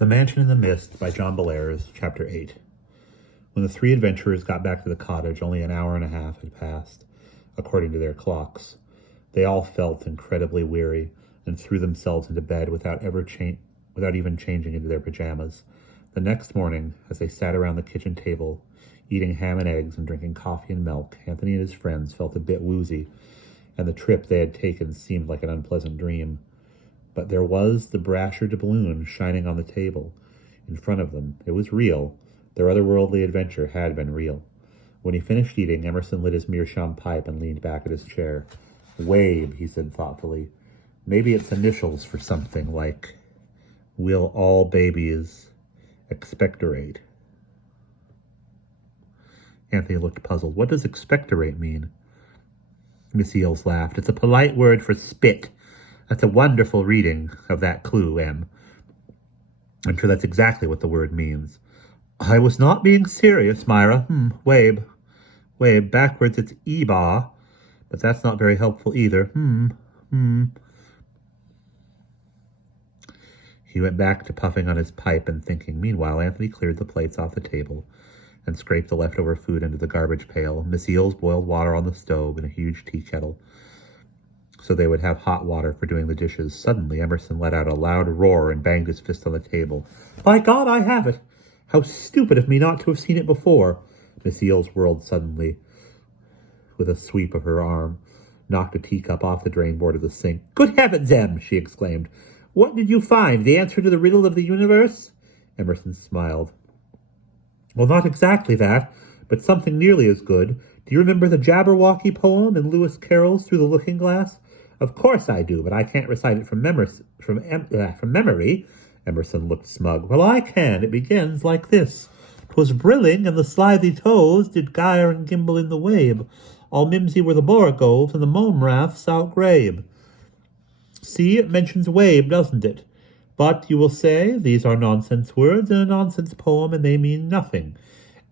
The Mansion in the Mist by John Bellairs, Chapter 8. When the three adventurers got back to the cottage, only an hour and a half had passed, according to their clocks. They all felt incredibly weary and threw themselves into bed without even changing into their pajamas. The next morning, as they sat around the kitchen table, eating ham and eggs and drinking coffee and milk, Anthony and his friends felt a bit woozy, and the trip they had taken seemed like an unpleasant dream. But there was the brasher doubloon shining on the table in front of them. It was real. Their otherworldly adventure had been real. When he finished eating, Emerson lit his meerschaum pipe and leaned back at his chair. "Wabe," he said thoughtfully. "Maybe it's initials for something like, will all babies expectorate?" Anthony looked puzzled. "What does expectorate mean?" Miss Eels laughed. "It's a polite word for spit. That's a wonderful reading of that clue, Em. I'm sure that's exactly what the word means." "I was not being serious, Myra. Wabe. Wabe, backwards it's Eba, but that's not very helpful either. He went back to puffing on his pipe and thinking. Meanwhile, Anthony cleared the plates off the table and scraped the leftover food into the garbage pail. Miss Eels boiled water on the stove in a huge tea kettle, so they would have hot water for doing the dishes. Suddenly, Emerson let out a loud roar and banged his fist on the table. "By God, I have it! How stupid of me not to have seen it before!" Miss Eels whirled suddenly with a sweep of her arm, knocked a teacup off the drain board of the sink. "Good heavens, Em!" she exclaimed. "What did you find? The answer to the riddle of the universe?" Emerson smiled. "Well, not exactly that, but something nearly as good. Do you remember the Jabberwocky poem in Lewis Carroll's Through the Looking Glass?" "Of course I do, but I can't recite it from memory." Emerson looked smug. "Well, I can. It begins like this. "'Twas brilling, and the slithy toes did gyre and gimble in the wabe. All mimsy were the borogoves, and the mome raths outgrabe." See, it mentions wabe, doesn't it? But you will say, these are nonsense words in a nonsense poem, and they mean nothing.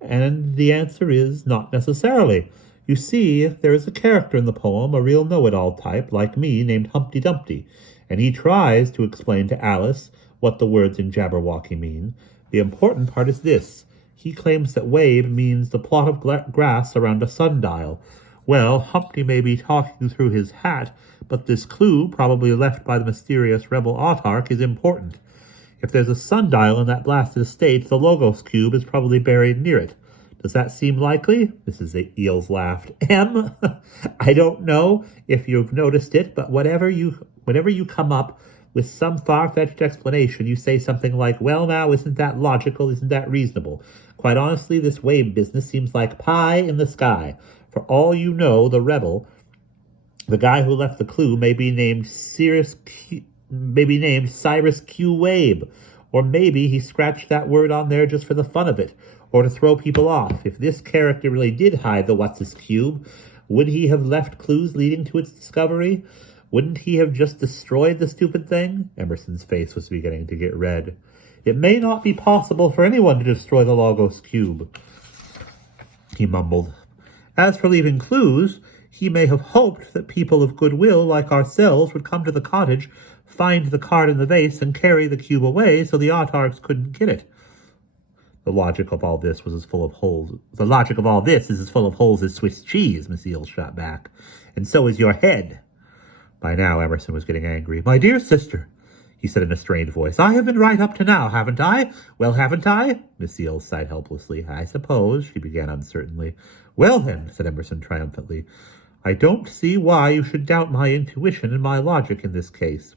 And the answer is, not necessarily. You see, there is a character in the poem, a real know-it-all type, like me, named Humpty Dumpty, and he tries to explain to Alice what the words in Jabberwocky mean. The important part is this. He claims that wabe means the plot of grass around a sundial. Well, Humpty may be talking through his hat, but this clue, probably left by the mysterious rebel autarch, is important. If there's a sundial in that blasted estate, the Logos Cube is probably buried near it. Does that seem likely?" Mrs. Eels laughed. "Em, I don't know if you've noticed it, but whenever you come up with some far-fetched explanation, you say something like, 'Well, now, isn't that logical? Isn't that reasonable?' Quite honestly, this wave business seems like pie in the sky. For all you know, the guy who left the clue, may be named Cyrus Q. Wabe, or maybe he scratched that word on there just for the fun of it, or to throw people off. If this character really did hide the What's-His Cube, would he have left clues leading to its discovery? Wouldn't he have just destroyed the stupid thing?" Emerson's face was beginning to get red. "It may not be possible for anyone to destroy the Logos Cube," he mumbled. "As for leaving clues, he may have hoped that people of goodwill like ourselves would come to the cottage, find the card in the vase, and carry the cube away so the autarchs couldn't get it." The logic of all this is as full of holes as Swiss cheese," Miss Eels shot back. "And so is your head." By now, Emerson was getting angry. "My dear sister," he said in a strained voice, "I have been right up to now, haven't I? Well, haven't I?" Miss Eels sighed helplessly. "I suppose," she began uncertainly. "Well, then," said Emerson triumphantly, "I don't see why you should doubt my intuition and my logic in this case.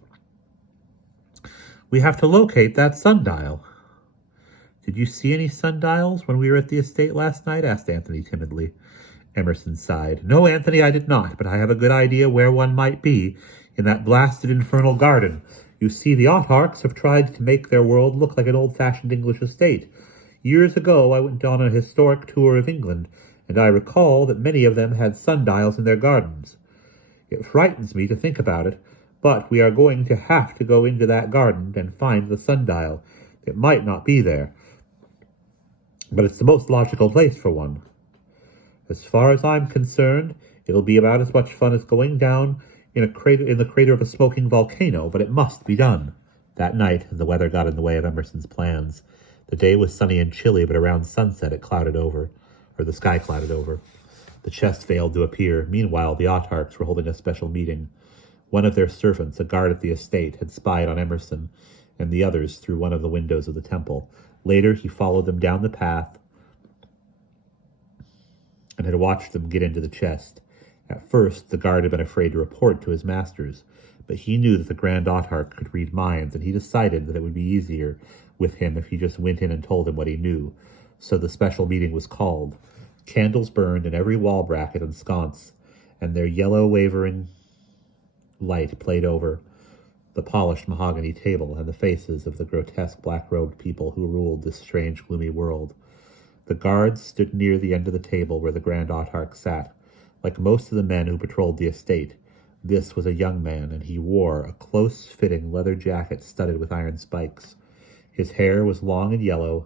We have to locate that sundial." "Did you see any sundials when we were at the estate last night?" asked Anthony timidly. Emerson sighed. "No, Anthony, I did not, but I have a good idea where one might be, in that blasted infernal garden. You see, the autarchs have tried to make their world look like an old-fashioned English estate. Years ago, I went on a historic tour of England, and I recall that many of them had sundials in their gardens. It frightens me to think about it, but we are going to have to go into that garden and find the sundial. It might not be there, but it's the most logical place for one. As far as I'm concerned, it'll be about as much fun as going down in the crater of a smoking volcano, but it must be done." That night, the weather got in the way of Emerson's plans. The day was sunny and chilly, but around sunset it clouded over, or the sky clouded over. The chest failed to appear. Meanwhile, the autarchs were holding a special meeting. One of their servants, a guard at the estate, had spied on Emerson and the others through one of the windows of the temple. Later, he followed them down the path and had watched them get into the chest. At first, the guard had been afraid to report to his masters, but he knew that the Grand Autarch could read minds, and he decided that it would be easier with him if he just went in and told him what he knew. So the special meeting was called. Candles burned in every wall bracket and sconce, and their yellow wavering light played over the polished mahogany table and the faces of the grotesque black-robed people who ruled this strange, gloomy world. The guards stood near the end of the table where the Grand Autarch sat. Like most of the men who patrolled the estate, this was a young man, and he wore a close-fitting leather jacket studded with iron spikes. His hair was long and yellow,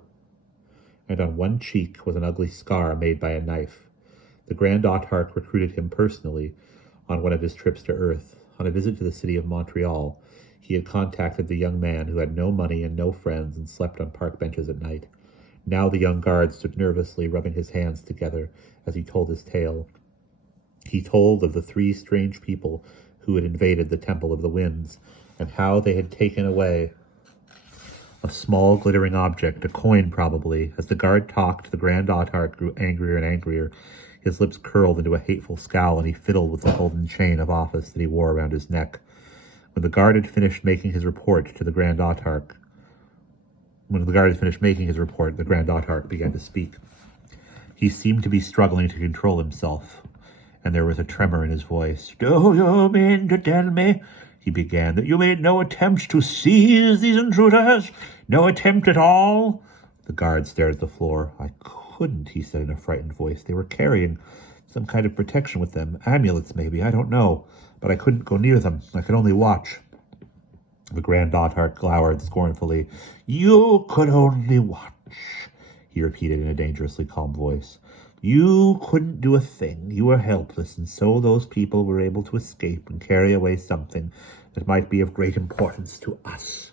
and on one cheek was an ugly scar made by a knife. The Grand Autarch recruited him personally on one of his trips to Earth. On a visit to the city of Montreal, he had contacted the young man who had no money and no friends and slept on park benches at night. Now the young guard stood nervously, rubbing his hands together as he told his tale. He told of the 3 strange people who had invaded the Temple of the Winds, and how they had taken away a small glittering object, a coin probably. As the guard talked, the Grand Autarch grew angrier and angrier. His lips curled into a hateful scowl, and he fiddled with the golden chain of office that he wore around his neck. When the guard had finished making his report to the Grand Autarch, the Grand Autarch began to speak. He seemed to be struggling to control himself, and there was a tremor in his voice. "Do you mean to tell me," he began, "that you made no attempt to seize these intruders? No attempt at all?" The guard stared at the floor. "I couldn't," he said in a frightened voice. "They were carrying some kind of protection with them. Amulets, maybe. I don't know. But I couldn't go near them. I could only watch." The Grand Autarch glowered scornfully. "You could only watch," he repeated in a dangerously calm voice. "You couldn't do a thing. You were helpless, and so those people were able to escape and carry away something that might be of great importance to us."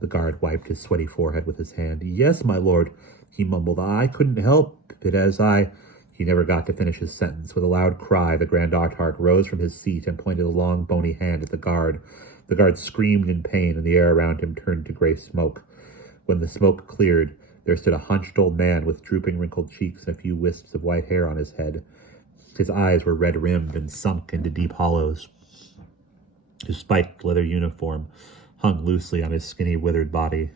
The guard wiped his sweaty forehead with his hand. "Yes, my lord," he mumbled. "I couldn't help it as I—" He never got to finish his sentence. With a loud cry, the Grand Autarch rose from his seat and pointed a long, bony hand at the guard. The guard screamed in pain, and the air around him turned to gray smoke. When the smoke cleared, there stood a hunched old man with drooping, wrinkled cheeks and a few wisps of white hair on his head. His eyes were red-rimmed and sunk into deep hollows. His spiked leather uniform hung loosely on his skinny, withered body.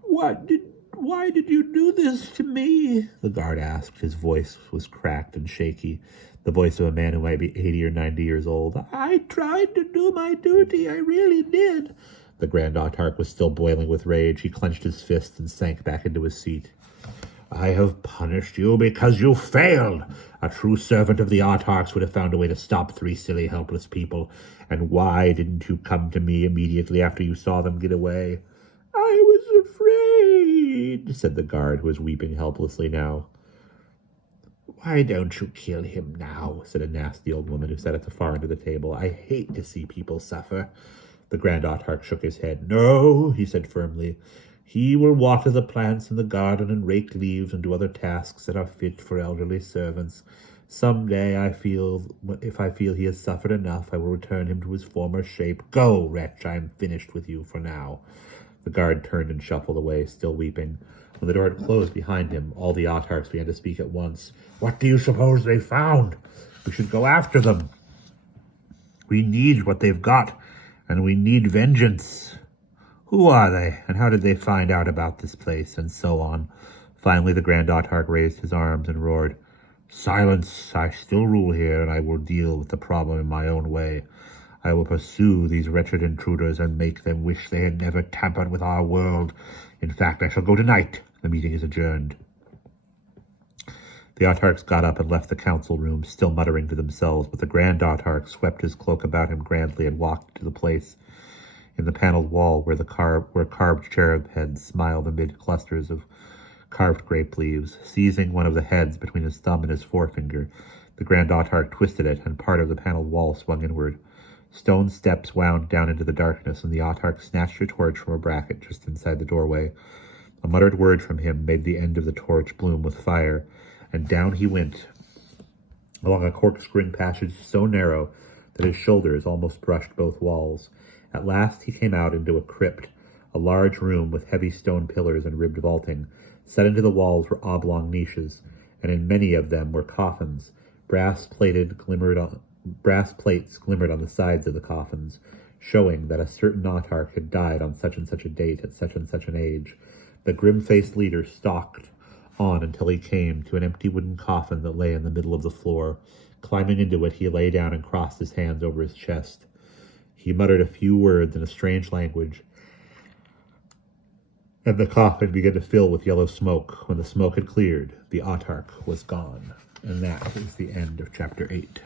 Why did you do this to me?" the guard asked. His voice was cracked and shaky, the voice of a man who might be 80 or 90 years old. "I tried to do my duty, I really did." The Grand Autarch was still boiling with rage. He clenched his fist and sank back into his seat. "I have punished you because you failed. A true servant of the Autarchs would have found a way to stop 3 silly, helpless people. And why didn't you come to me immediately after you saw them get away?" "I was afraid," said the guard, who was weeping helplessly now. "Why don't you kill him now?" said a nasty old woman who sat at the far end of the table. "I hate to see people suffer." The Grand Autarch shook his head. "No," he said firmly. "He will water the plants in the garden and rake leaves and do other tasks that are fit for elderly servants. Some day, if I feel he has suffered enough, I will return him to his former shape. Go, wretch, I am finished with you for now." The guard turned and shuffled away, still weeping. When the door had closed behind him, all the Autarchs began to speak at once. "What do you suppose they found? We should go after them. We need what they've got, and we need vengeance. Who are they, and how did they find out about this place?" and so on. Finally, the Grand Autarch raised his arms and roared, "Silence! I still rule here, and I will deal with the problem in my own way. I will pursue these wretched intruders and make them wish they had never tampered with our world. In fact, I shall go tonight. The meeting is adjourned." The Autarchs got up and left the council room, still muttering to themselves, but the Grand Autarch swept his cloak about him grandly and walked to the place in the paneled wall where carved cherub heads smiled amid clusters of carved grape leaves. Seizing one of the heads between his thumb and his forefinger, the Grand Autarch twisted it, and part of the paneled wall swung inward. Stone steps wound down into the darkness, and the autarch snatched a torch from a bracket just inside the doorway. A muttered word from him made the end of the torch bloom with fire, and down he went, along a corkscrewing passage so narrow that his shoulders almost brushed both walls. At last he came out into a crypt, a large room with heavy stone pillars and ribbed vaulting. Set into the walls were oblong niches, and in many of them were coffins. Brass plates glimmered on the sides of the coffins, showing that a certain autarch had died on such and such a date at such and such an age. The grim-faced leader stalked on until he came to an empty wooden coffin that lay in the middle of the floor. Climbing into it, he lay down and crossed his hands over his chest. He muttered a few words in a strange language, and the coffin began to fill with yellow smoke. When the smoke had cleared, the autarch was gone. And that is the end of chapter 8.